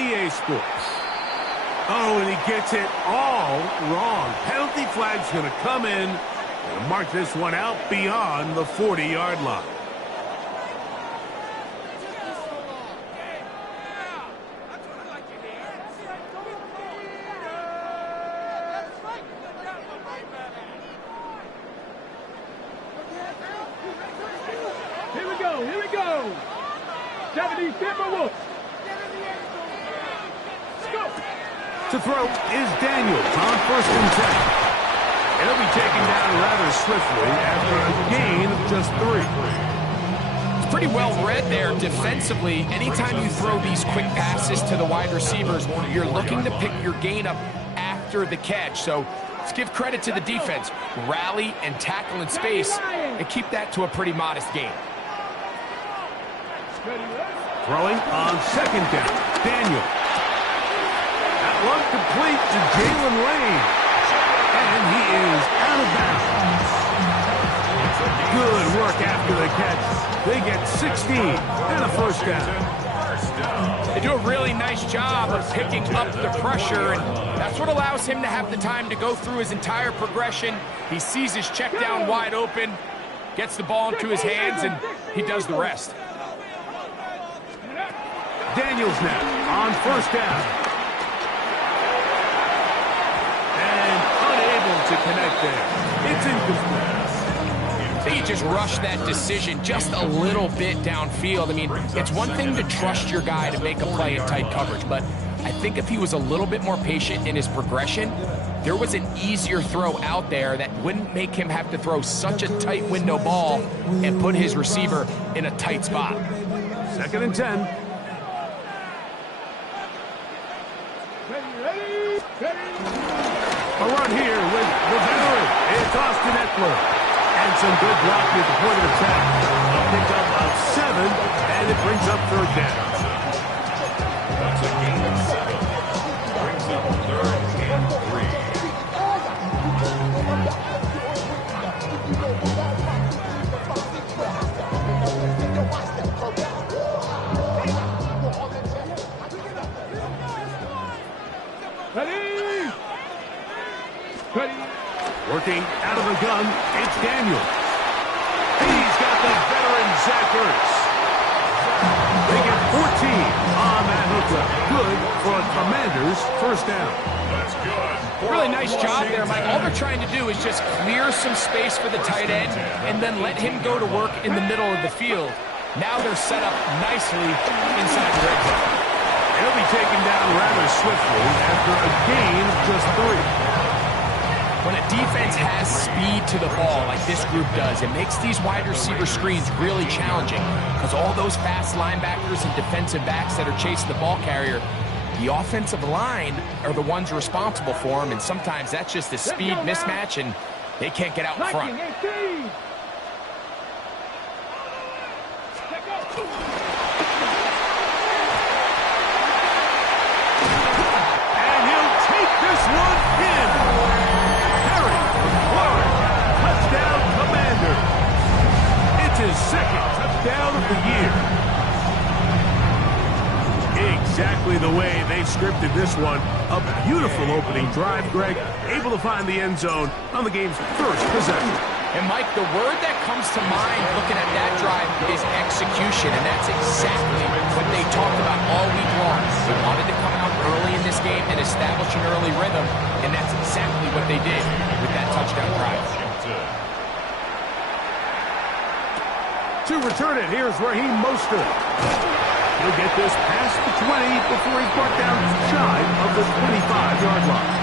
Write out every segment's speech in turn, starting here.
EA Sports. Oh, and he gets it all wrong. Penalty flag's going to come in and mark this one out beyond the 40-yard line. Here we go. 70 Timberwolves. To throw is Daniels on 1st and 10. He'll be taken down rather swiftly after a gain of just 3. It's pretty well read there defensively. Anytime you throw these quick passes to the wide receivers, you're looking to pick your gain up after the catch. So let's give credit to the defense. Rally and tackle in space and keep that to a pretty modest gain. Throwing on 2nd down, Daniel. That one complete to Jalen Lane. And he is out of bounds. Good work after the catch. They get 16 and a 1st down. They do a really nice job of picking up the pressure, and that's what allows him to have the time to go through his entire progression. He sees his check down wide open, gets the ball into his hands, and he does the rest. Daniels now on 1st down. And unable to connect there. It's incomplete. I think he just rushed that decision just a little bit downfield. I mean, it's one thing to trust your guy to make a play in tight coverage, but I think if he was a little bit more patient in his progression, there was an easier throw out there that wouldn't make him have to throw such a tight window ball and put his receiver in a tight spot. 2nd and 10. A run here with the veteran. It's Austin Eckler. And some good blocking at the point of attack. A pickup of 7, and it brings up 3rd down. That's a gain of 7. Brings up 3rd and 3. Working out of the gun, it's Daniel. He's got the veteran Zach Ertz. They get 14 on that hookup. Good for a Commanders 1st down. That's good. Really nice job there, Mike. All they're trying to do is just clear some space for the tight end and then let him go to work in the middle of the field. Now they're set up nicely inside the red zone. He'll be taken down rather swiftly after a gain of just 3. When a defense has speed to the ball like this group does, it makes these wide receiver screens really challenging because all those fast linebackers and defensive backs that are chasing the ball carrier, the offensive line are the ones responsible for them, and sometimes that's just a speed mismatch, and they can't get out in front. And he'll take this one in. Touchdown, Commanders. It's his 2nd touchdown of the year. Exactly the way they scripted this one. A beautiful opening drive, Greg. Able to find the end zone on the game's 1st possession. And, Mike, the word that comes to mind looking at that drive is execution, and that's exactly what they talked about all week long. They wanted to come out early in this game and establish an early rhythm, and that's exactly what they did with that touchdown drive. To return it, here's Raheem Mostert. He'll get this past the 20 before he's brought down shy of the 25-yard line.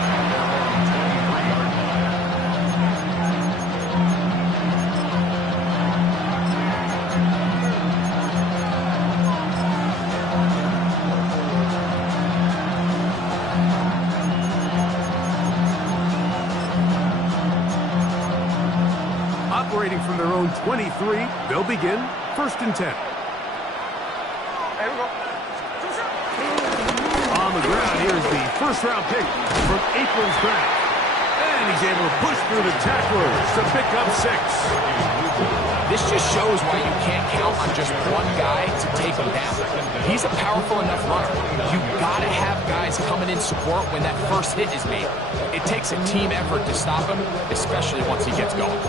Operating from their own 23, they'll begin 1st and 10. On the ground, here's the 1st-round pick from April's draft. And he's able to push through the tacklers to pick up 6. This just shows why you can't count on just one guy to take him down. He's a powerful enough runner. You've got to defense coming in support when that first hit is made. It takes a team effort to stop him, especially once he gets going.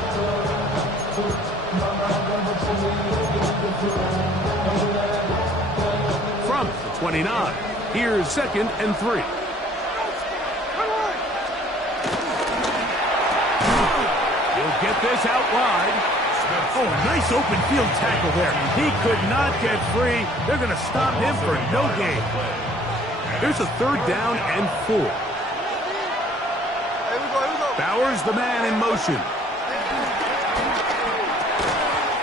From the 29, here's 2nd and 3. He'll get this out wide. Oh, nice open field tackle there. He could not get free. They're going to stop him for no gain. Here's a 3rd down and 4. Bowers, the man in motion.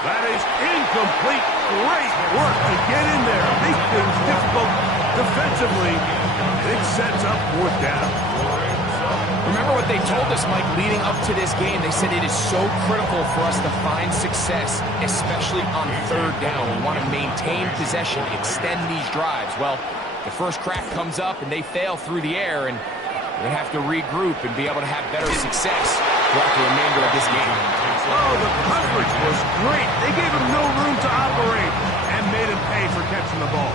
That is incomplete. Great work to get in there. Make things difficult defensively. It sets up 4th down. Remember what they told us, Mike, leading up to this game. They said it is so critical for us to find success, especially on 3rd down. We want to maintain possession, extend these drives. Well, the first crack comes up and they fail through the air, and they have to regroup and be able to have better success throughout the remainder of this game. Oh, the coverage was great. They gave him no room to operate and made him pay for catching the ball.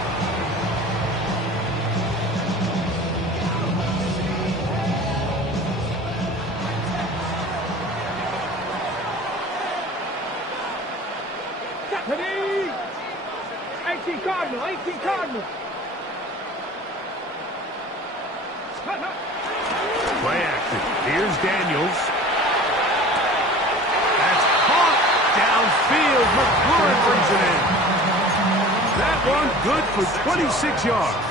Ready? 18 Cardinal, 18 Cardinal. Play action. Here's Daniels. That's caught downfield. McLaurin brings it in. That one good for 26 yards.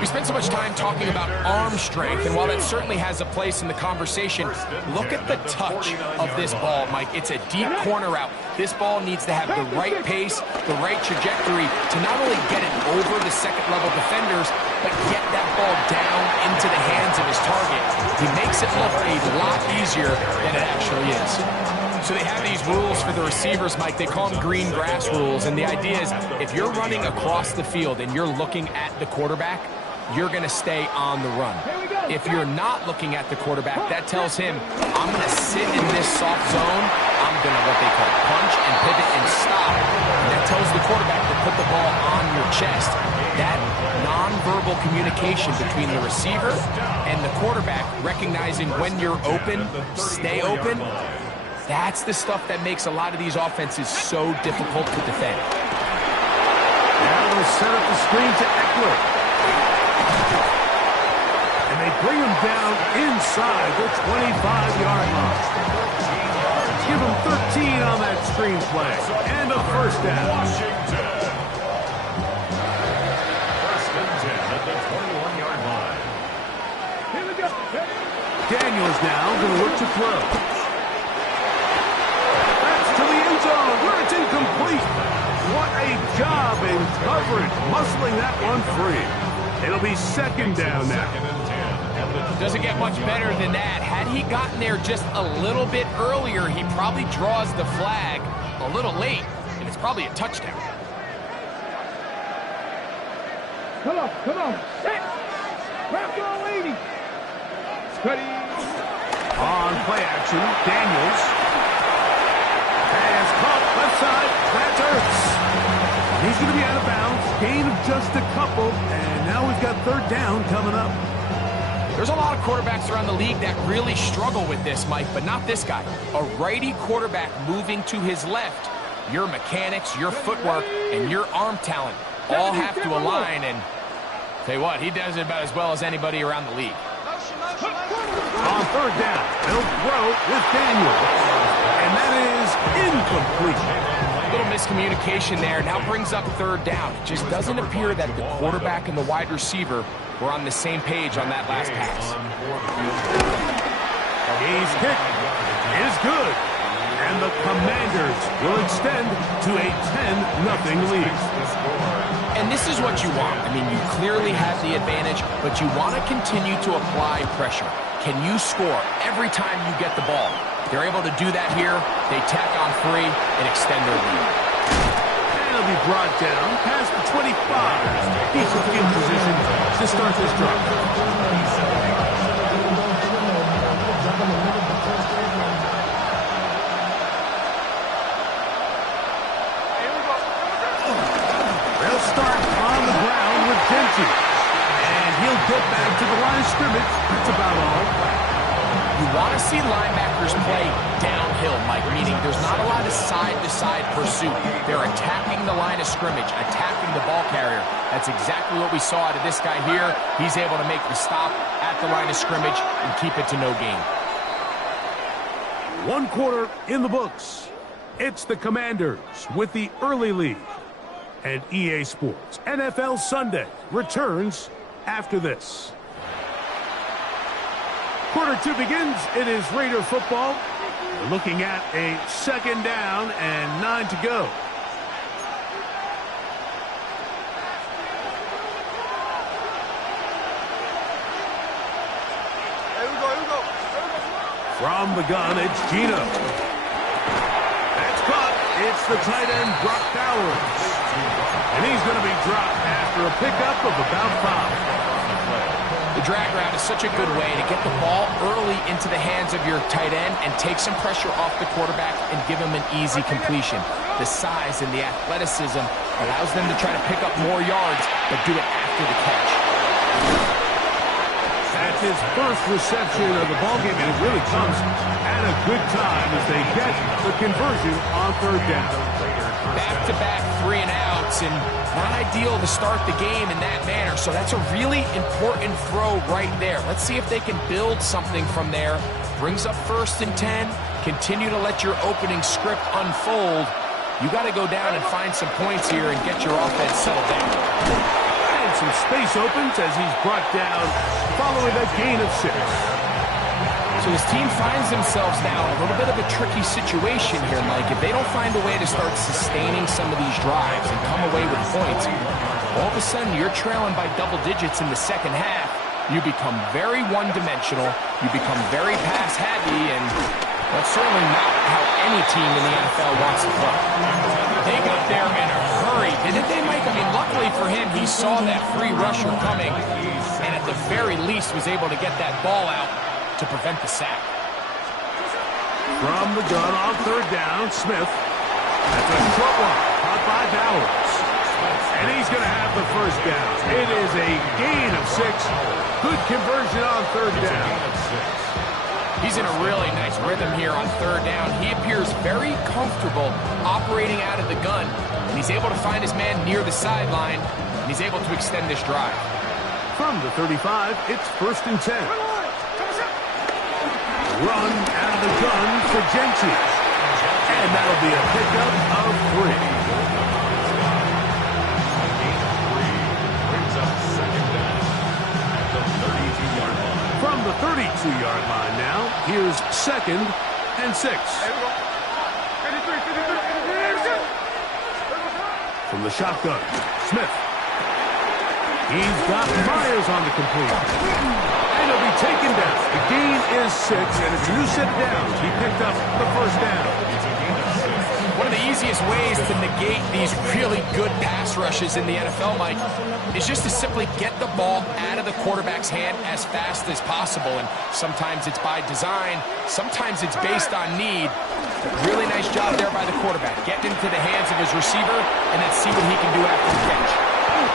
We spent so much time talking about arm strength, and while that certainly has a place in the conversation, look at the touch of this ball, Mike. It's a deep corner route. This ball needs to have the right pace, the right trajectory to not only get it over the second-level defenders, but get that ball down into the hands of his target. He makes it look a lot easier than it actually is. So they have these rules for the receivers, Mike. They call them green grass rules, and the idea is if you're running across the field and you're looking at the quarterback, you're going to stay on the run. If you're not looking at the quarterback, that tells him, I'm going to sit in this soft zone. I'm going to what they call punch and pivot and stop. And that tells the quarterback to put the ball on your chest. That nonverbal communication between the receiver and the quarterback, recognizing when you're open, stay open, that's the stuff that makes a lot of these offenses so difficult to defend. Now they'll set up the screen to Eckler. And they bring him down inside the 25-yard line. Give him 13 on that screen play. And a 1st down. Washington. 1st and 10 at the 21-yard line. Here we go. Daniels now going to look to throw. To the end zone, where it's incomplete. What a job in coverage, muscling that one free. It'll be 2nd down now. 2nd and 10. Doesn't get much better than that. Had he gotten there just a little bit earlier, he probably draws the flag a little late, and it's probably a touchdown. Come on. Set. Grab your lady. Steady. On play action, Daniels. Has caught left side. That's Ertz. He's going to be out of bounds. Gain of just a couple. And now we've got 3rd down coming up. There's a lot of quarterbacks around the league that really struggle with this, Mike, but not this guy. A righty quarterback moving to his left. Your mechanics, your footwork, and your arm talent all have to align. And tell you what, he does it about as well as anybody around the league. On 3rd down, they'll throw with Daniels. And that is incomplete. A little miscommunication there. Now brings up 3rd down. It just doesn't appear that the quarterback and the wide receiver were on the same page on that last pass. He's kicked. It is good. And the Commanders will extend to a 10-0 lead. And this is what you want. I mean, you clearly have the advantage, but you want to continue to apply pressure. Can you score every time you get the ball? They're able to do that here. They tack on 3 and extend their lead. And it'll be brought down past the 25. Decent field position to start this drive. They'll start on the ground with Genty. And he'll get back to the line of scrimmage. That's about all. You want to see linebackers play downhill, Mike, meaning there's not a lot of side-to-side pursuit. They're attacking the line of scrimmage, attacking the ball carrier. That's exactly what we saw out of this guy here. He's able to make the stop at the line of scrimmage and keep it to no gain. 1 quarter in the books. It's the Commanders with the early lead. And EA Sports NFL Sunday returns after this. Quarter 2 begins. It is Raider football. We're looking at a 2nd down and 9 to go. From the gun, it's Gino. That's caught. It's the tight end, Brock Bowers. And he's going to be dropped after a pickup of about 5. The drag route is such a good way to get the ball early into the hands of your tight end and take some pressure off the quarterback and give him an easy completion. The size and the athleticism allows them to try to pick up more yards, but do it after the catch. That's his first reception of the ballgame, and it really comes at a good time as they get the conversion on 3rd down. Back-to-back 3-and-outs, and not ideal to start the game in that manner. So that's a really important throw right there. Let's see if they can build something from there. Brings up 1st and 10. Continue to let your opening script unfold. You got to go down and find some points here and get your offense settled down. And some space opens as he's brought down following a gain of 6. So his team finds themselves now in a little bit of a tricky situation here, Mike. If they don't find a way to start sustaining some of these drives and come away with points, all of a sudden you're trailing by double digits in the 2nd half. You become very one-dimensional. You become very pass-heavy, and that's certainly not how any team in the NFL wants to play. They got there in a hurry, didn't they, Mike? I mean, luckily for him, he saw that free rusher coming, and at the very least was able to get that ball out to prevent the sack. From the gun on 3rd down, Smith. That's a short one, caught by Bowers. And he's going to have the 1st down. It is a gain of 6. Good conversion on 3rd down. He's in a really nice rhythm here on 3rd down. He appears very comfortable operating out of the gun, and he's able to find his man near the sideline, and he's able to extend this drive. From the 35, it's 1st and 10. Run out of the gun for Genty. And that'll be a pickup of 3. Brings up 2nd down at the 32-yard line. From the 32-yard line now, here's 2nd and 6. From the shotgun, Smith. He's got Myers on the complete. And he'll be taken down. The gain is 6, and it's a new set of downs. He picked up the 1st down. One of the easiest ways to negate these really good pass rushes in the NFL, Mike, is just to simply get the ball out of the quarterback's hand as fast as possible. And sometimes it's by design. Sometimes it's based on need. Really nice job there by the quarterback. Getting into the hands of his receiver, and then see what he can do after the catch.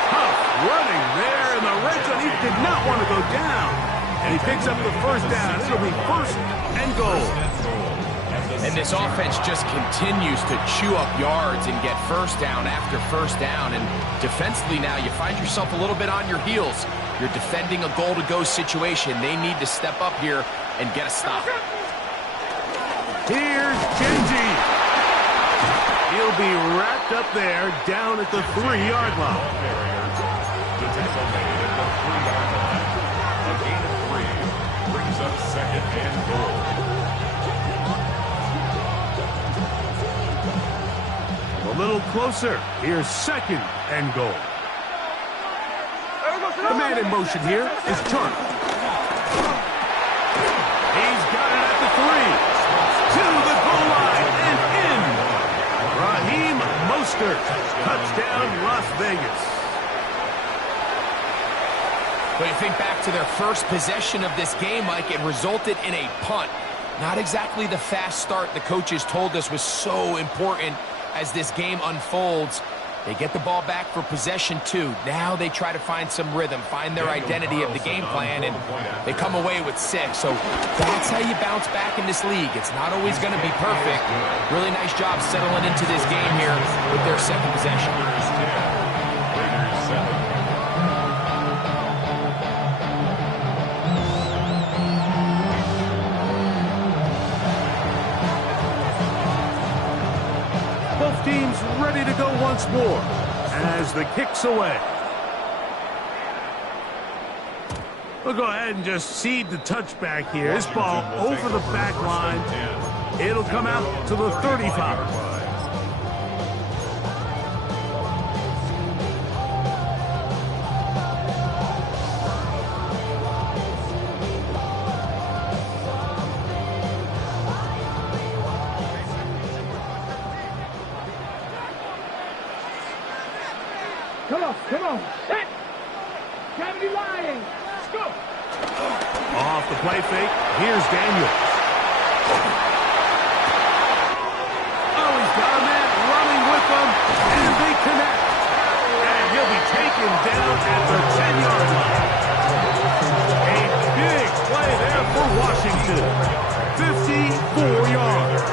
Huff running there in the red zone. He did not want to go down. And he picks up the 1st down. It'll be 1st and goal. And this offense just continues to chew up yards and get 1st down after 1st down. And defensively now, you find yourself a little bit on your heels. You're defending a goal-to-go situation. They need to step up here and get a stop. Here's Genty. He'll be wrapped up there down at the 3-yard line. The tackle made at the 3-yard line. A gain of 3 brings up 2nd and goal. A little closer. Here's 2nd and goal. The man in motion here is Chark. He's got it at the 3. To the goal line and in. Raheem Mostert. Touchdown, Las Vegas. When you think back to their first possession of this game, Mike, it resulted in a punt. Not exactly the fast start the coaches told us was so important as this game unfolds. They get the ball back for possession 2. Now they try to find some rhythm, find their identity of the game plan, and they come away with 6. So that's how you bounce back in this league. It's not always going to be perfect. Really nice job settling into this game here with their second possession. Both teams ready to go once more as the kick's away. We'll go ahead and just cede the touchback here. This ball over the back line. It'll come out to the 35. Come on. Set. Gravity line. Let's go. Off the play fake. Here's Daniels. Oh, he's got a man running with them, and they connect. And he'll be taken down at the 10-yard line. A big play there for Washington. 54 yards.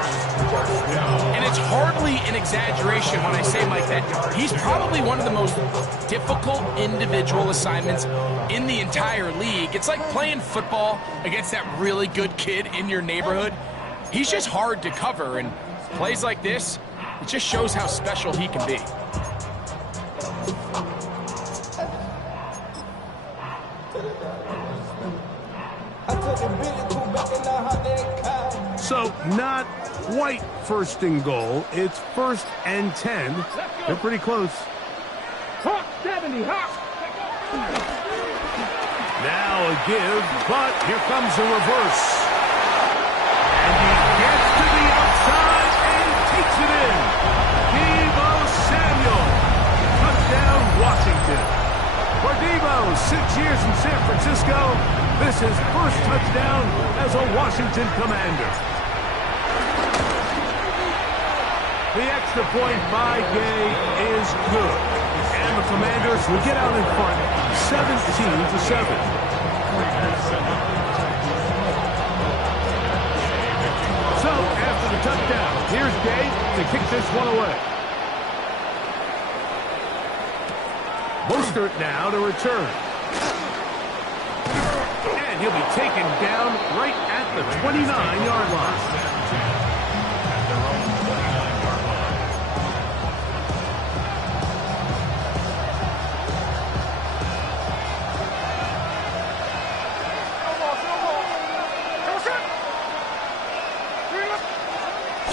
And it's hardly an exaggeration when I say, Mike, that he's probably one of the most difficult individual assignments in the entire league. It's like playing football against that really good kid in your neighborhood. He's just hard to cover, and plays like this, it just shows how special he can be. So not quite first and goal. It's 1st and 10. They're pretty close. Hawk 70, Hawk. Now a give, but here comes a reverse. And he gets to the outside and takes it in. Deebo Samuel. Touchdown, Washington. For Deebo, 6 years in San Francisco, this is first touchdown as a Washington Commander. The extra point by Gay is good. And the Commanders will get out in front 17-7. So, after the touchdown, here's Gay to kick this one away. Mostert now to return. And he'll be taken down right at the 29-yard line.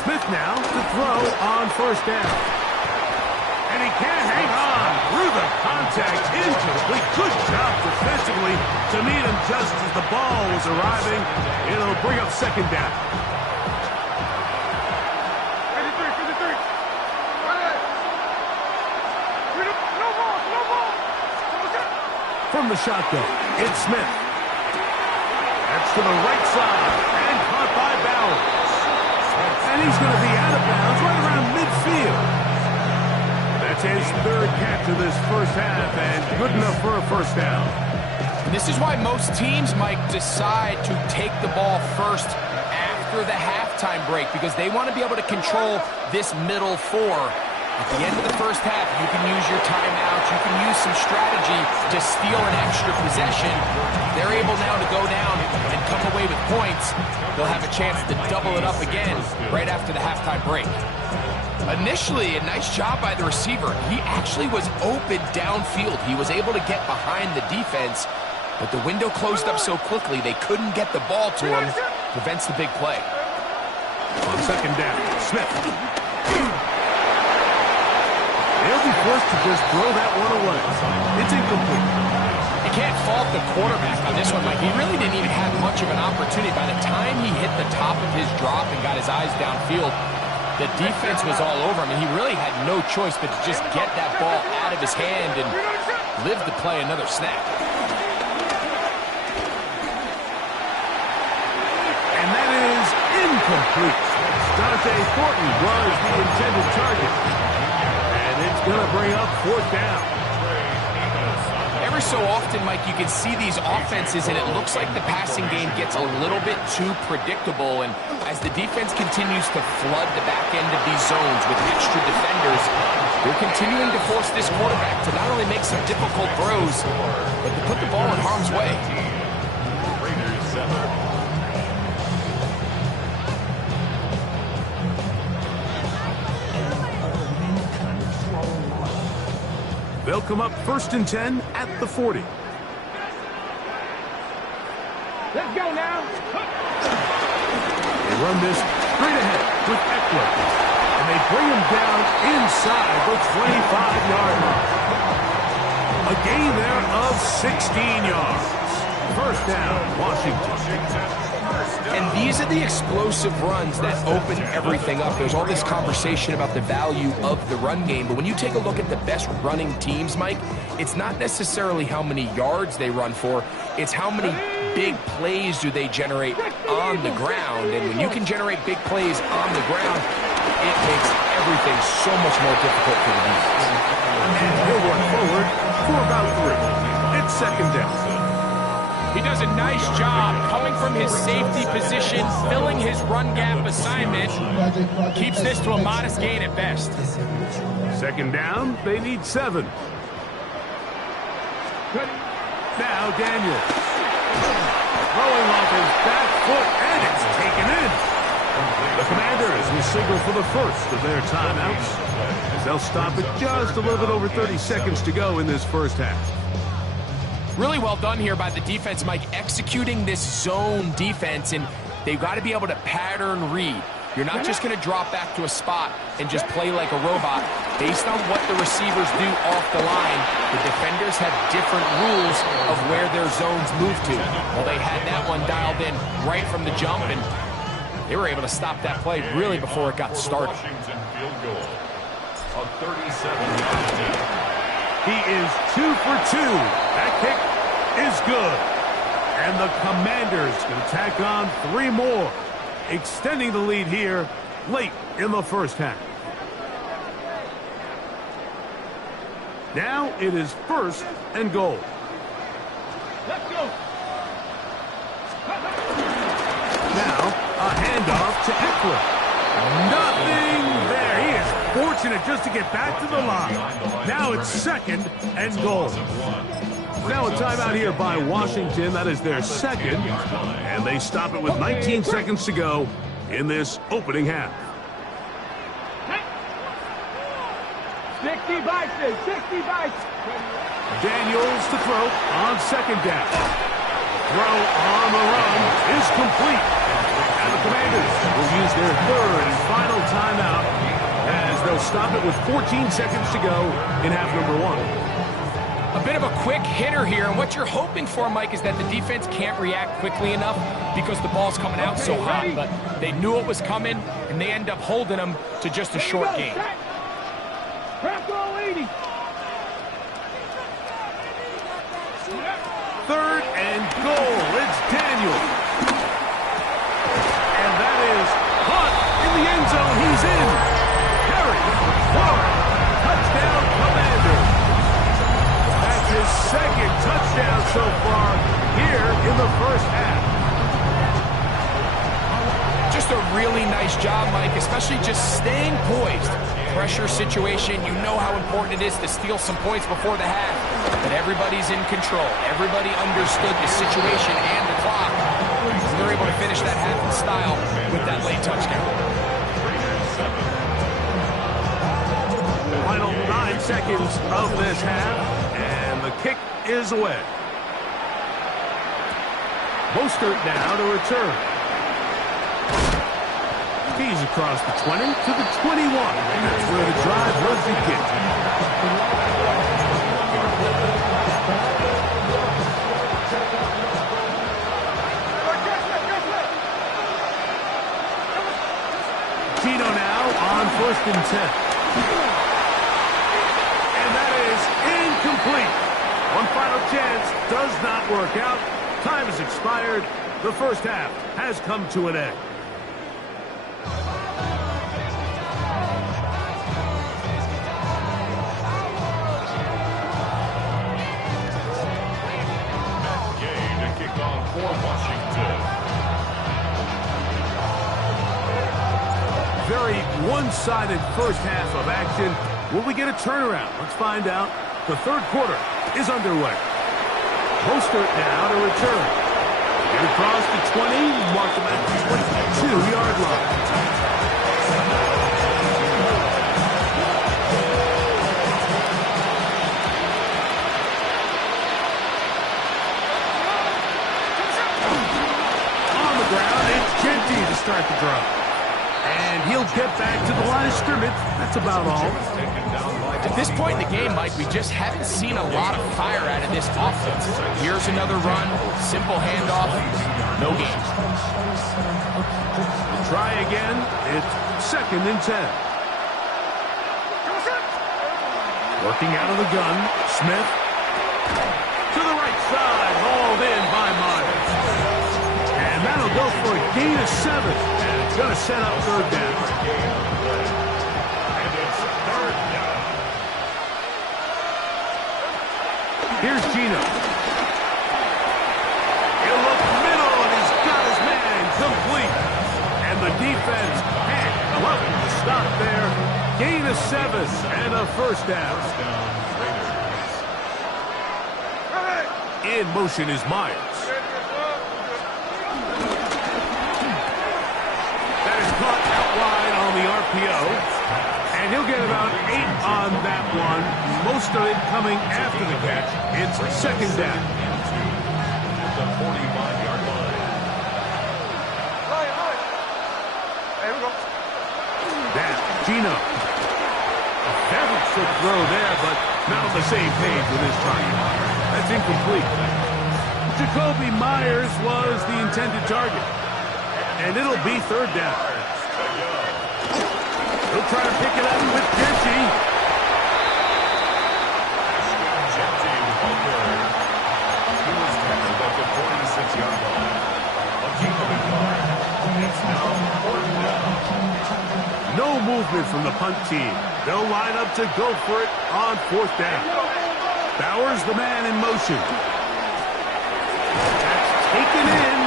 Smith now to throw on first down. And he can't hang on through the contact. Incomplete. Good job defensively to meet him just as the ball was arriving. It'll bring up second down. 53. No ball. From the shotgun, it's Smith. That's to the right side and caught by Bowers. And he's going to be out of bounds right around midfield. That's his third catch of this first half, and good enough for a first down. And this is why most teams, Mike, decide to take the ball first after the halftime break, because they want to be able to control this middle four. At the end of the first half, you can use your timeouts, you can use some strategy to steal an extra possession. They're able now to go down and come away with points. They'll have a chance to double it up again right after the halftime break. Initially, a nice job by the receiver. He actually was open downfield. He was able to get behind the defense, but the window closed up so quickly they couldn't get the ball to him. Prevents the big play. On second down, Smith. They'll be forced to just throw that one away. It's incomplete. You can't fault the quarterback on this one, Mike. He really didn't even have much of an opportunity. By the time he hit the top of his drop and got his eyes downfield, the defense was all over him, and he really had no choice but to just get that ball out of his hand and live to play another snap. And that is incomplete. Dante Thornton was the intended target. And it's going to bring up fourth down. Every so often, Mike, you can see these offenses, and it looks like the passing game gets a little bit too predictable. And as the defense continues to flood the back end of these zones with extra defenders, they're continuing to force this quarterback to not only make some difficult throws, but to put the ball in harm's way. Raiders 7. They'll come up 1st and 10 at the 40. Let's go now. They run this straight ahead with Eckler. And they bring him down inside the 25-yard line. A gain there of 16 yards. First down, Washington. And these are the explosive runs that open everything up. There's all this conversation about the value of the run game, but when you take a look at the best running teams, Mike, it's not necessarily how many yards they run for, it's how many big plays do they generate on the ground. And when you can generate big plays on the ground, it makes everything so much more difficult for the defense. And he'll run forward for about 3. It's second down. He does a nice job coming from his safety position, filling his run gap assignment. Keeps this to a modest gain at best. Second down, they need 7. Now Daniels. Throwing off his back foot, and it's taken in. The Commanders will signal for the first of their timeouts, as they'll stop it just a little bit over 30 seconds to go in this first half. Really well done here by the defense, Mike, executing this zone defense, and they've got to be able to pattern read. You're not just going to drop back to a spot and just play like a robot. Based on what the receivers do off the line, the defenders have different rules of where their zones move to. Well, they had that one dialed in right from the jump, and they were able to stop that play really before it got started. Washington field goal. A 37-yard. He is 2 for 2. That kick is good. And the Commanders can tack on 3 more, extending the lead here late in the first half. Now it is 1st and goal. Let's go. Now a handoff to Eckler. Nothing there. He is fortunate just to get back to the line. Now it's 2nd and goal. Now a timeout here by Washington. That is their 2nd. And they stop it with 19 seconds to go in this opening half. 60 biceps, 60 biceps. Daniels to throw on 2nd down. Throw on the run is complete. And the Commanders will use their 3rd and final timeout as they'll stop it with 14 seconds to go in half number 1. A bit of a quick hitter here, and what you're hoping for, Mike, is that the defense can't react quickly enough because the ball's coming out so hot, but they knew it was coming, and they end up holding them to just a short game. Crack all 80. 3rd and goal. It's Daniel. And that is caught in the end zone. He's in. Harry Warren. Touchdown, Commanders. That's his 2nd touchdown so far here in the first half. Just a really nice job, Mike, especially just staying poised. Pressure situation, you know how important it is to steal some points before the half, but everybody's in control. Everybody understood the situation and the clock. So they're able to finish that half in style with that late touchdown. Final 9 seconds of this half, and the kick is away. Mostert now to return. He's across the 20 to the 21. That's where the drive will begin. Tino now on 1st and 10. And that is incomplete. One final chance does not work out. Time has expired. The first half has come to an end. for Washington. Very one-sided first half of action. Will we get a turnaround? Let's find out. The third quarter is underway. Mostert now to return. Get across the 20, mark them at the 22-yard line. On the ground, it's Genty to start the drive. And he'll get back to the line of scrimmage. That's about all. At this point in the game, Mike, we just haven't seen a lot of fire out of this offense. Here's another run, simple handoff, no gain. Try again. It's 2nd and 10. Working out of the gun, Smith. To the right side, hauled in by Myers. And that'll go for a gain of 7. And it's going to set up third down. And it's third down. Here's Gino. He'll look middle, and he's got his man complete. And the defense can't allow him to stop there. Gain of 7 and a first down. In motion is Myers. That is caught out wide on the RPO. And he'll get about 8 on that one. Most of it coming after the catch. It's 2nd down. At the 45-yard line. That, Gino. A very good throw there, but not on the same page with his target. That's incomplete. Jacoby Myers was the intended target. And it'll be third down. He'll try to pick it up with Genty. Genty over. He was tackled at the 46-yard line. A gain of 9. It's now fourth down. No movement from the punt team. They'll line up to go for it on 4th down. Bowers, the man in motion. That's taken in.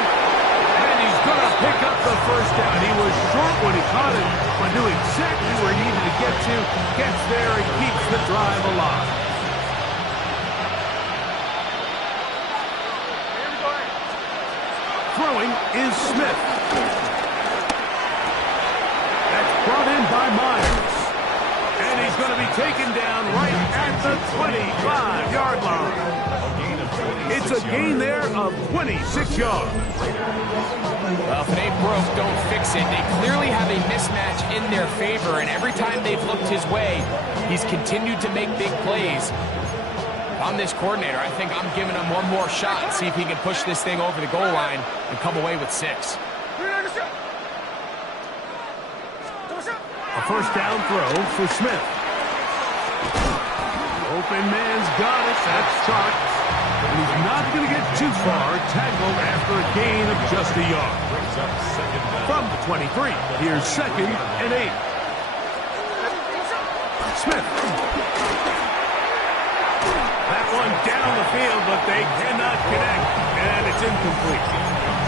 And he's going to pick up the first down. He was short when he caught it, but knew exactly where he needed to get to. Gets there and keeps the drive alive. Throwing is Smith. That's brought in by Myers. And he's going to be taken down right at the 25-yard line. It's a gain there of 26 yards. Well, if it ain't broke, don't fix it. They clearly have a mismatch in their favor, and every time they've looked his way, he's continued to make big plays. If I'm this coordinator, I think I'm giving him one more shot and see if he can push this thing over the goal line and come away with 6. A first down throw for Smith. Open man's got it. That's shot. And he's not going to get too far. Tackled after a gain of just a yard. From the 23, here's 2nd and 8. Smith. That one down the field, but they cannot connect. And it's incomplete.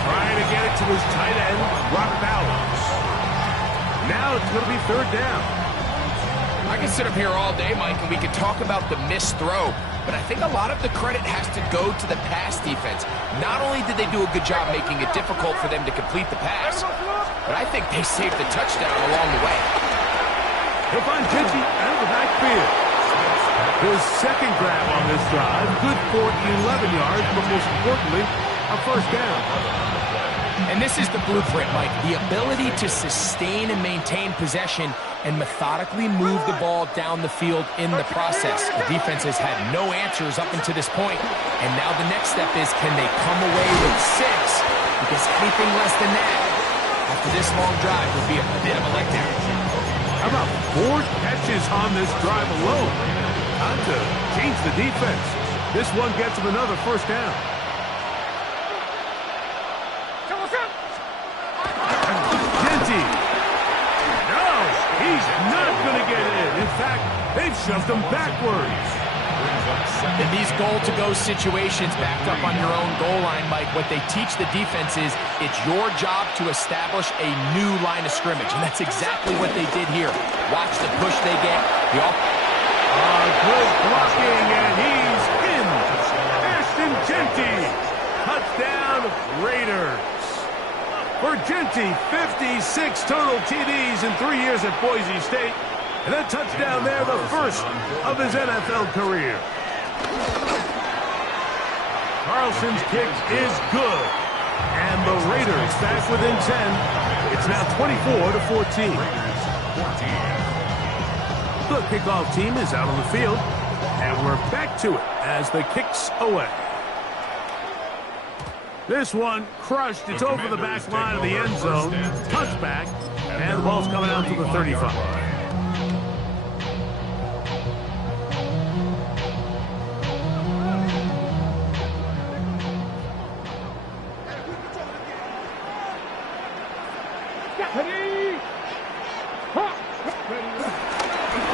Trying to get it to his tight end, Brock Bowers. Now it's going to be third down. I can sit up here all day, Mike, and we could talk about the missed throw, but I think a lot of the credit has to go to the pass defense. Not only did they do a good job making it difficult for them to complete the pass, but I think they saved the touchdown along the way. He'll find Genty out of the backfield. His 2nd grab on this drive, good for 11 yards, but most importantly, a first down. And this is the blueprint, Mike. The ability to sustain and maintain possession and methodically move the ball down the field in the process. The defense has had no answers up until this point, and now the next step is, can they come away with 6? Because anything less than that, after this long drive, will be a bit of a letdown. How about 4 catches on this drive alone? Time to change the defense. This one gets him another first down. Genty. No, he's not going to get in. In fact, they've shoved him backwards. up second. In these goal-to-go situations backed up on your own goal line, Mike, what they teach the defense is it's your job to establish a new line of scrimmage, and that's exactly what they did here. Watch the push they get. Good blocking, and he's in. Ashton Jeanty, touchdown Raiders. For Jeanty, 56 total TDs in 3 years at Boise State. And that touchdown there, the first of his NFL career. Carlson's kick is good. And the Raiders back within 10. It's now 24-14. The kickoff team is out on the field. And we're back to it as the kick's away. This one crushed. It's over the back line of the end zone. Touchback. And the ball's coming out to the 35.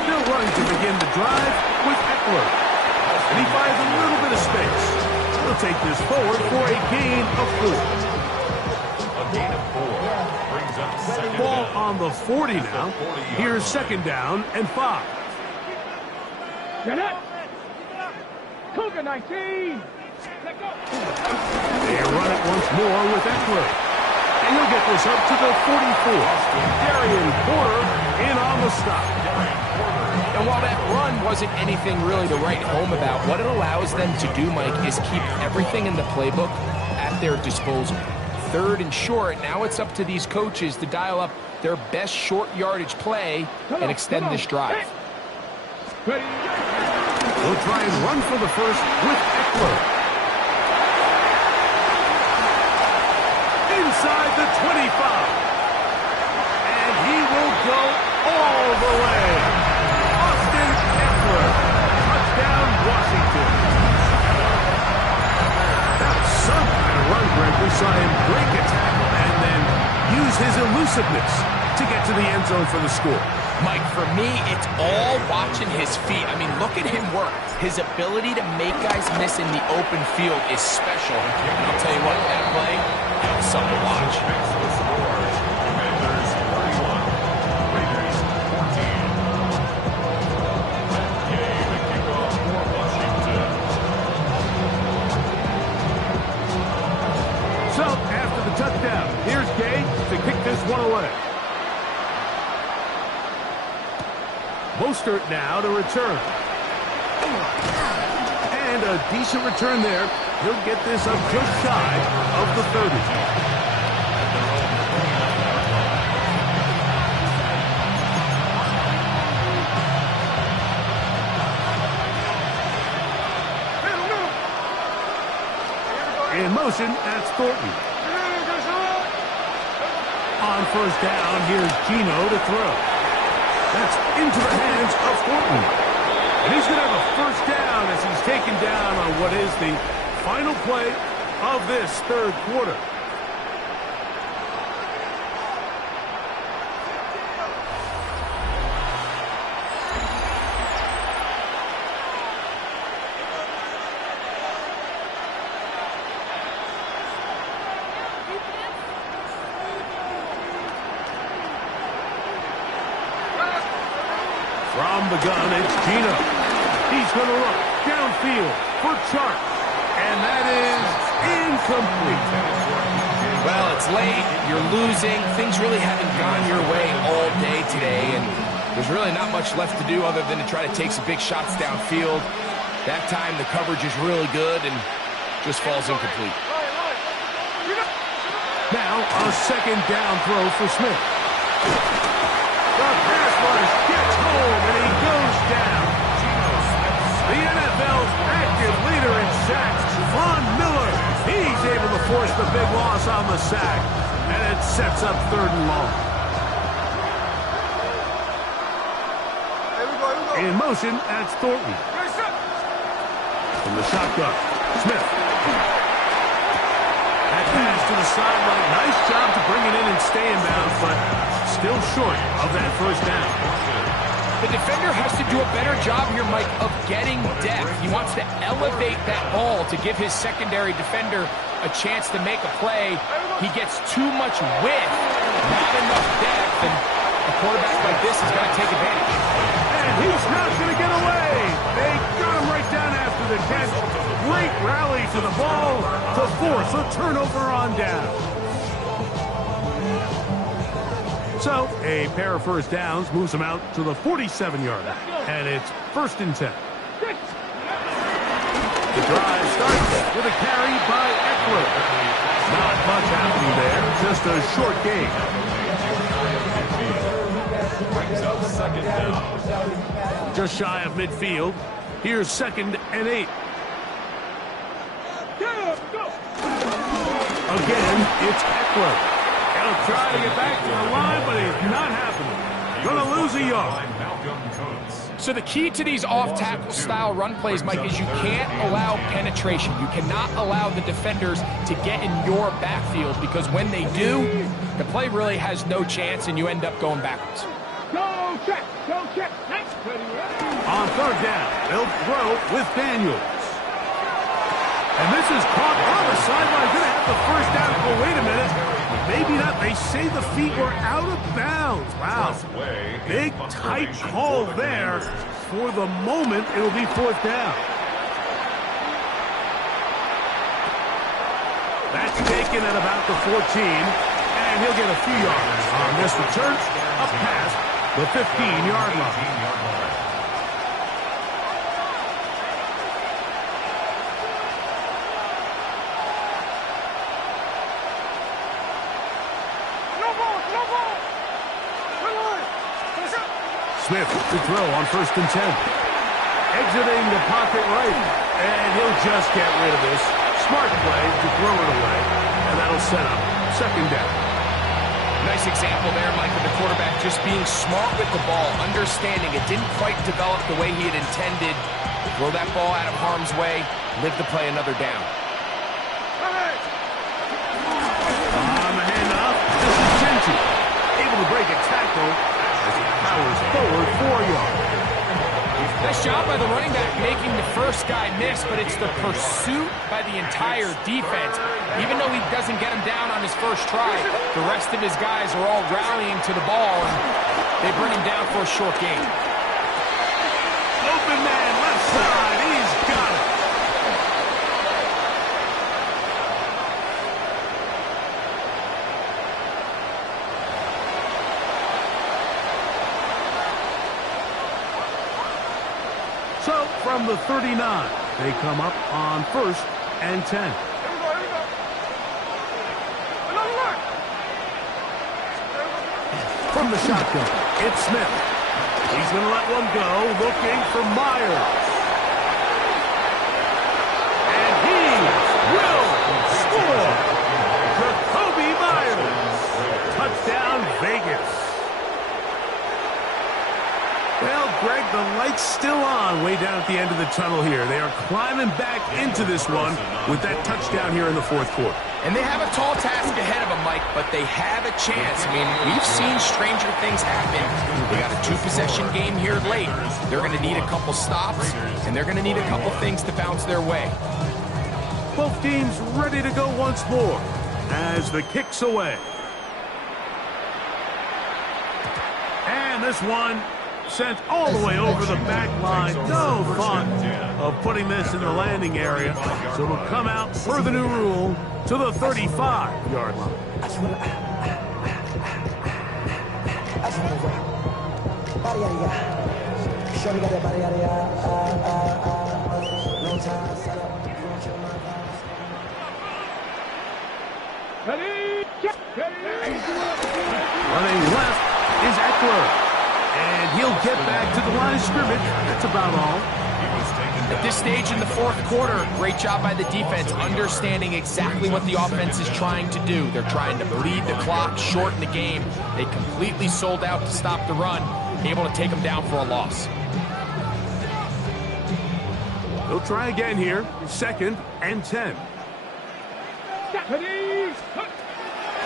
Still running to begin the drive with Eckler. And he finds a little bit of space. He'll take this forward for a gain of 4. A gain of 4 brings up second Ball down. on the 40 now. Here's second down and 5. Get up. Cougar 19. Let go. They run it once more with Eckler. And he'll get this up to the 44. Darian Porter in on the stop. And while that run wasn't anything really to write home about, what it allows them to do, Mike, is keep everything in the playbook at their disposal. Third and short, now it's up to these coaches to dial up their best short yardage play and extend this drive. Ready. We'll try and run for the first with Eckler. Inside the 25. And he will go all the way. Austin Eckler. Touchdown, Washington. That was some kind of run, Greg. We saw him break a tackle and then use his elusiveness to get to the end zone for the score. Mike, for me, it's all watching his feet. I mean, look at him work. His ability to make guys miss in the open field is special. And I'll tell you what, that play, that was something to watch. The score, Commanders 41, Raiders 14. Gay, the kickoff for Washington. So, after the touchdown, here's Gay to kick this one away. Mostert now to return. And a decent return there. He'll get this up just shy of the 30. In motion, that's Thornton. On first down, here's Gino to throw. That's into the hands of Thornton. And he's going to have a first down as he's taken down on what is the final play of this third quarter. From the gun, it's Gino. He's going to look downfield for Chark. And that is incomplete. Well, it's late. You're losing. Things really haven't gone your way all day today. And there's really not much left to do other than to try to take some big shots downfield. That time, the coverage is really good and just falls incomplete. Now, a second down throw for Smith. The pass rush gets home, and he goes down. The NFL's active leader in sacks, Von Miller. He's able to force the big loss on the sack, and it sets up third and long. In motion, that's Thornton. From the shotgun, Smith. That pass to the sideline. Nice job to bring it in and stay in bounds, but still short of that first down. The defender has to do a better job here, Mike, of getting depth. He wants to elevate that ball to give his secondary defender a chance to make a play. He gets too much width, not enough depth, and a quarterback like this is going to take advantage. And he's not going to get away. They got him right down after the catch. Great rally to the ball to force a turnover on down. So, a pair of first downs moves him out to the 47-yard line. And it's 1st and 10. The drive starts with a carry by Eckler. Not much happening there, just a short gain. Just shy of midfield. Here's 2nd and 8. Again, it's Eckler. He'll try to get back to the line, but it's not happening. Going to lose a yard. So the key to these off-tackle style run plays, Mike, is you can't allow penetration. You cannot allow the defenders to get in your backfield, because when they do, the play really has no chance and you end up going backwards. Go check. Next. On 3rd down, they'll throw with Daniels. And this is caught on the sideline. Going to have the first down. Oh, wait a minute. Maybe not. They say the feet were out of bounds. Wow. Big, tight call there. For the moment, it'll be 4th down. That's taken at about the 14. And he'll get a few yards. On this return, up past the 15-yard line. Smith to throw on 1st and 10. Exiting the pocket right. And he'll just get rid of this. Smart play to throw it away. And that'll set up 2nd down. Nice example there, Mike, of the quarterback just being smart with the ball, understanding it didn't quite develop the way he had intended. Throw that ball out of harm's way, live to play another down. On the handoff, this is Genty. Able to break a tackle as he powers forward 4 yards. Nice job by the running back making the first guy miss, but it's the pursuit by the entire defense. Even though he doesn't get him down on his first try, the rest of his guys are all rallying to the ball, and they bring him down for a short gain. Open man, left side, he's got it. So, from the 39, they come up on 1st and 10. From the shotgun, it's Smith. He's going to let one go, looking for Myers. And he will score. Jakobi Myers. Touchdown, Vegas. Well, Greg, the light's still on way down at the end of the tunnel here. They are climbing back into this one with that touchdown here in the 4th quarter. And they have a tall task ahead of them, Mike, but they have a chance. I mean, we've seen stranger things happen. They got a 2-possession game here late. They're going to need a couple stops, and they're going to need a couple things to bounce their way. Both teams ready to go once more as the kick's away. And this one sent all the way over the back line. No fun of putting this in the landing area. So it'll come out per the new rule to the 35-yard line. Running left is Eckler. And he'll get back to the line of scrimmage. That's about all. At this stage in the 4th quarter, great job by the defense, understanding exactly what the offense is trying to do. They're trying to bleed the clock, shorten the game. They completely sold out to stop the run, able to take them down for a loss. They'll try again here. 2nd and 10.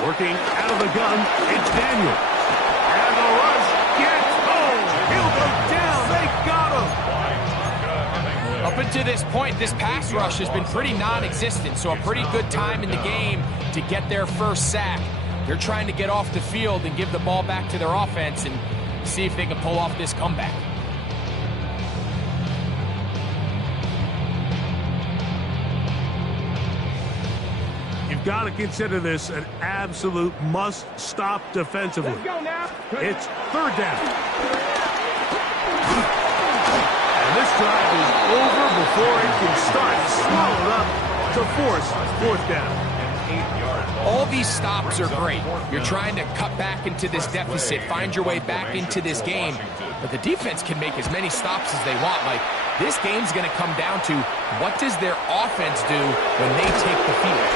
Working out of the gun, it's Daniel. And the rush gets home. He'll go Up to this point, this pass rush has been pretty non-existent, so a pretty good time in the game to get their first sack. They're trying to get off the field and give the ball back to their offense and see if they can pull off this comeback. You've got to consider this an absolute must-stop defensively. Let's go now. It's third down. And this drive is over before it can start. Swallowed up to force fourth down. All these stops are great. You're trying to cut back into this deficit, find your way back into this game. But the defense can make as many stops as they want. Like, this game's going to come down to what does their offense do when they take the field.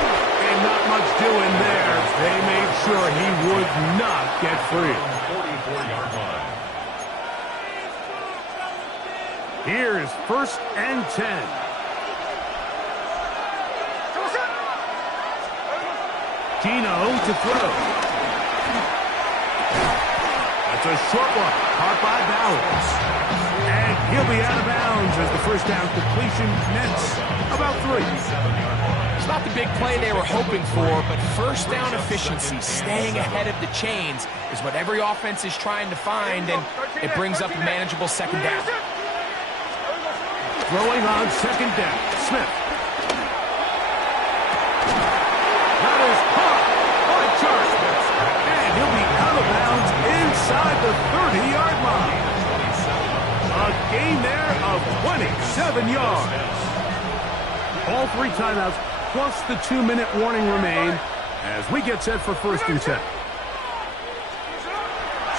And not much doing there. They made sure he would not get free. 44-yard line. Here's first and 10. Gino to throw. That's a short one, caught by Bowers. And he'll be out of bounds as the first down completion nets about 3. It's not the big play they were hoping for, but first down efficiency, staying ahead of the chains, is what every offense is trying to find, and it brings up a manageable second down. Throwing on second down, Smith. That is caught by Charles. And he'll be out of bounds inside the 30-yard line. A gain there of 27 yards. All 3 timeouts plus the 2-minute warning remain as we get set for first and 10.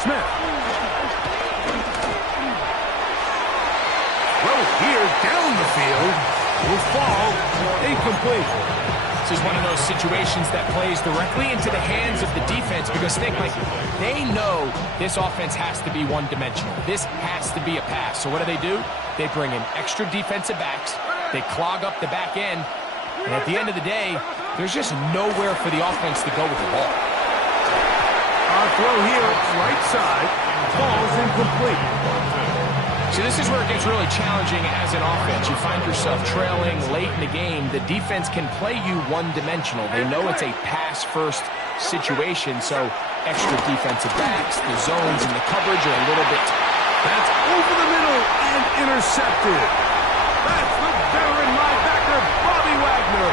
Smith. Throw here down the field. Will fall incomplete. This is one of those situations that plays directly into the hands of the defense because think, like, they know this offense has to be one-dimensional. This has to be a pass. So what do? They bring in extra defensive backs. They clog up the back end. And at the end of the day, there's just nowhere for the offense to go with the ball. Our throw here, right side, falls incomplete. So this is where it gets really challenging as an offense. You find yourself trailing late in the game. The defense can play you one-dimensional. They know it's a pass-first situation, so extra defensive backs, the zones, and the coverage are a little bit. That's over the middle and intercepted. That's the veteran linebacker, Bobby Wagner.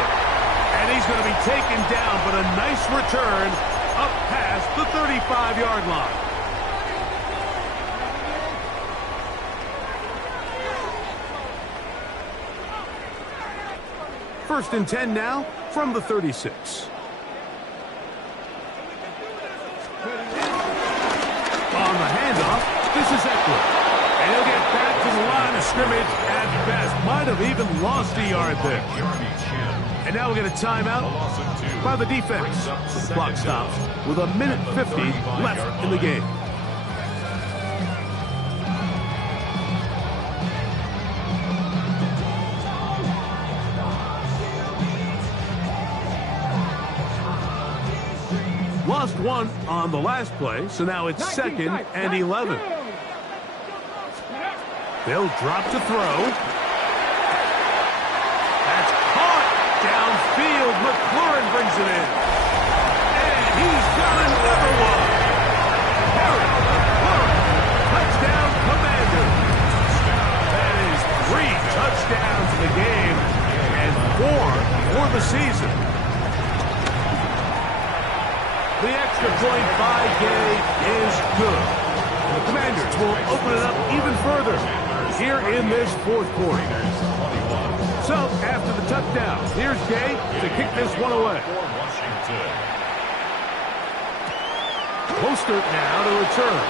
And he's going to be taken down, but a nice return up past the 35-yard line. First and 10 now from the 36. On the handoff, this is Eckler. And he'll get back to the line of scrimmage at best. Might have even lost a yard there. And now we'll get a timeout by the defense. The clock stops with 1:50 left in the game. Lost one on the last play, so now it's second and 11. They'll drop to throw. That's caught downfield. McLaurin brings it in. And he's got another one. Harry McLaurin, touchdown Commander. That is 3 touchdowns in the game and 4 for the season. The extra point by Gay is good. The Commanders will open it up even further here in this fourth quarter. So, after the touchdown, here's Gay to kick this one away. Mostert now to return.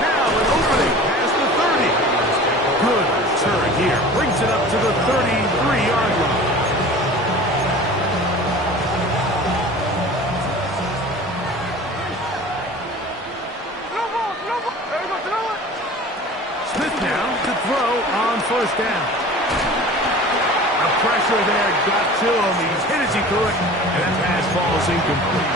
Now an opening past the 30. Good return here. Brings it up to the 33-yard line. Smith now to throw on first down. The pressure there got to him. He's hit as he threw it, and that pass falls incomplete.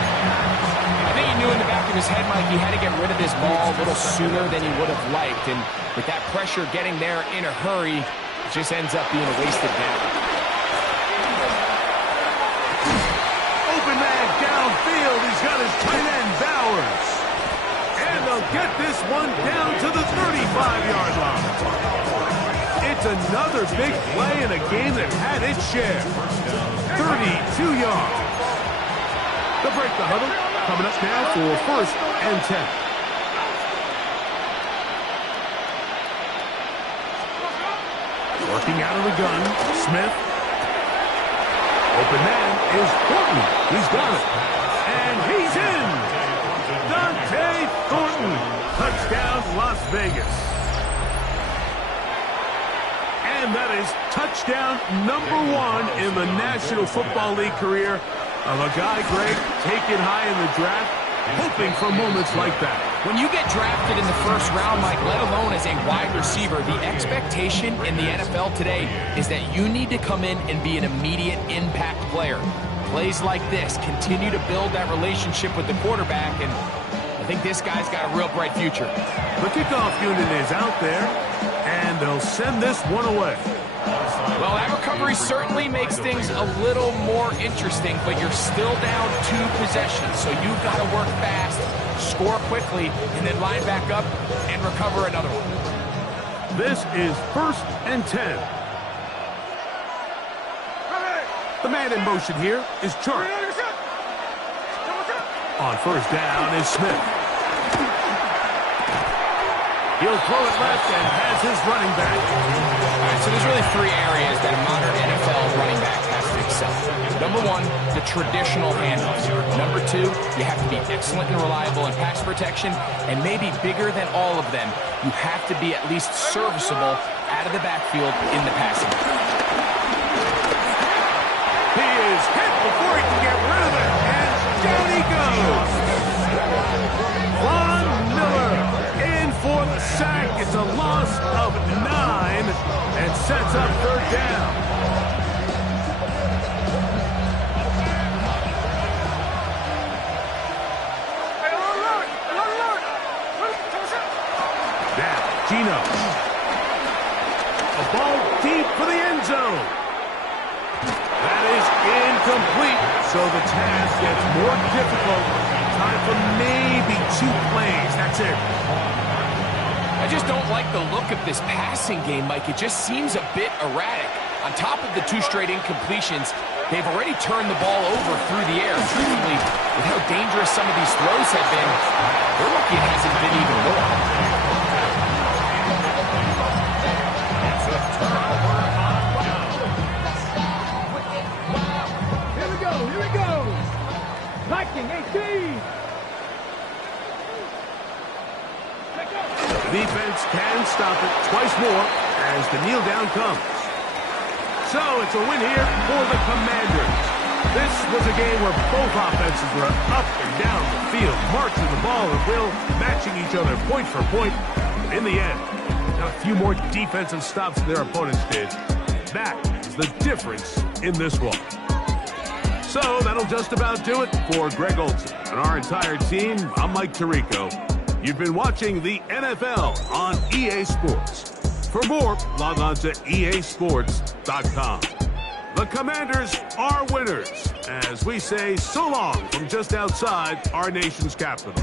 I think he knew in the back of his head, Mike, he had to get rid of this ball a little sooner than he would have liked. And with that pressure getting there in a hurry, it just ends up being a wasted down. Open man downfield. He's got his tight end, Bowers. And they'll get this one down to the 35-yard line. It's another big play in a game that had its share. 32 yards. They'll break the huddle. Coming up now for 1st and 10. Working out of the gun, Smith. Open man is Thornton. He's got it. And he's in. Dante Thornton. Touchdown, Las Vegas. And that is touchdown #1 in the National Football League career of a guy, Greg, taken high in the draft, hoping for moments like that. When you get drafted in the first round, Mike, let alone as a wide receiver, the expectation in the NFL today is that you need to come in and be an immediate impact player. Plays like this continue to build that relationship with the quarterback, and I think this guy's got a real bright future. The kickoff unit is out there, and they'll send this one away. Well, that recovery certainly makes things a little more interesting, but you're still down 2 possessions, so you've got to work fast, score quickly, and then line back up and recover another one. This is 1st and 10. The man in motion here is Chark. On 1st down is Smith. He'll throw it left and has his running back. All right, so there's really 3 areas that a modern NFL running back has to excel. Number 1, the traditional handoffs. Number 2, you have to be excellent and reliable in pass protection. And maybe bigger than all of them, you have to be at least serviceable out of the backfield in the passing game. He is hit before he can get rid of it. And down he goes. Von Miller in for the sack. It's a loss of 9 and sets up 3rd down. Now, Gino. A ball deep for the end zone. That is incomplete, so the task gets more difficult. Time for maybe 2 plays. That's it. I just don't like the look of this passing game, Mike. It just seems a bit erratic. On top of the 2 straight incompletions, they've already turned the ball over through the air. Truthfully, with how dangerous some of these throws have been, they're lucky it hasn't been even more. Here we go. Viking 18. Defense can stop it twice more as the kneel down comes. So it's a win here for the Commanders. This was a game where both offenses were up and down the field, marching the ball at will, matching each other point for point. But in the end, got a few more defensive stops than their opponents did. That is the difference in this one. So that'll just about do it for Greg Olsen and our entire team. I'm Mike Tirico. You've been watching the NFL on EA Sports. For more, log on to easports.com. The Commanders are winners, as we say so long from just outside our nation's capital.